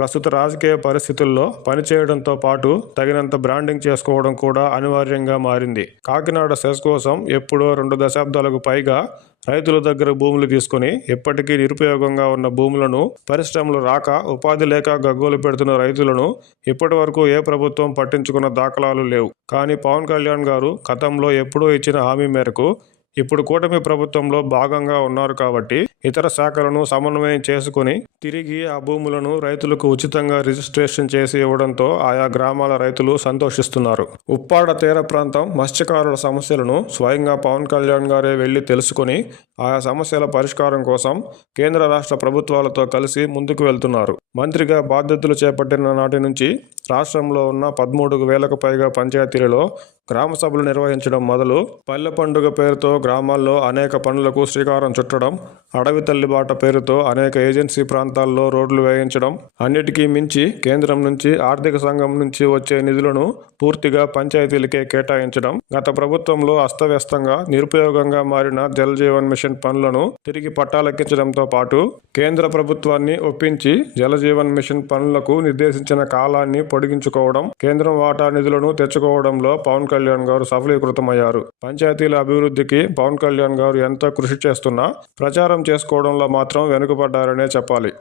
ప్రస్తుత రాజకీయ పరిస్థితుల్లో పనిచేయడంతో పాటు తగినంత బ్రాండింగ్ చేసుకోవడం కూడా అనివార్యంగా మారింది. కాకినాడ సెస్ కోసం ఎప్పుడో రెండు దశాబ్దాలకు పైగా రైతుల దగ్గర భూములు తీసుకుని ఇప్పటికీ నిరుపయోగంగా ఉన్న భూములను పరిశ్రమలు రాక ఉపాధి లేక గగ్గోలు పెడుతున్న రైతులను ఇప్పటి వరకు ఏ ప్రభుత్వం పట్టించుకున్న దాఖలాలు లేవు. కానీ పవన్ కళ్యాణ్ గారు గతంలో ఎప్పుడో ఇచ్చిన హామీ మేరకు ఇప్పుడు కూటమి ప్రభుత్వంలో భాగంగా ఉన్నారు కాబట్టి ఇతర శాఖలను సమన్వయం చేసుకుని తిరిగి ఆ భూములను రైతులకు ఉచితంగా రిజిస్ట్రేషన్ చేసి ఇవ్వడంతో ఆయా గ్రామాల రైతులు సంతోషిస్తున్నారు. ఉప్పాడ తీర ప్రాంతం మత్స్యకారుల సమస్యలను స్వయంగా పవన్ కళ్యాణ్ గారే వెళ్ళి తెలుసుకుని ఆయా సమస్యల పరిష్కారం కోసం కేంద్ర రాష్ట్ర ప్రభుత్వాలతో కలిసి ముందుకు వెళ్తున్నారు. మంత్రిగా బాధ్యతలు చేపట్టిన నాటి నుంచి రాష్ట్రంలో ఉన్న పదమూడు వేలకు పైగా పంచాయతీలలో గ్రామ సభలు నిర్వహించడం మొదలు పల్లె పండుగ పేరుతో గ్రామాల్లో అనేక పనులకు శ్రీకారం చుట్టడం అడవి తల్లి బాట పేరుతో అనేక ఏజెన్సీ ప్రాంతాల్లో రోడ్లు వేయించడం అన్నిటికీ మించి కేంద్రం నుంచి ఆర్థిక సంఘం నుంచి వచ్చే నిధులను పూర్తిగా పంచాయతీలకే కేటాయించడం గత ప్రభుత్వంలో అస్తవ్యస్తంగా నిరుపయోగంగా మారిన జల్ జీవన్ మిషన్ పనులను తిరిగి పట్టాలెక్కించడంతో పాటు కేంద్ర ప్రభుత్వాన్ని ఒప్పించి జల జీవన్ మిషన్ పనులకు నిర్దేశించిన కాలాన్ని పొడిగించుకోవడం కేంద్రం వాటా నిధులను తెచ్చుకోవడంలో పవన్ కళ్యాణ్ కళ్యాణ్ గారు సఫలీకృతమయ్యారు. పంచాయతీల అభివృద్ధికి పవన్ కళ్యాణ్ గారు ఎంత కృషి చేస్తున్నా ప్రచారం చేసుకోవడంలో మాత్రం వెనుకబడ్డారనే చెప్పాలి.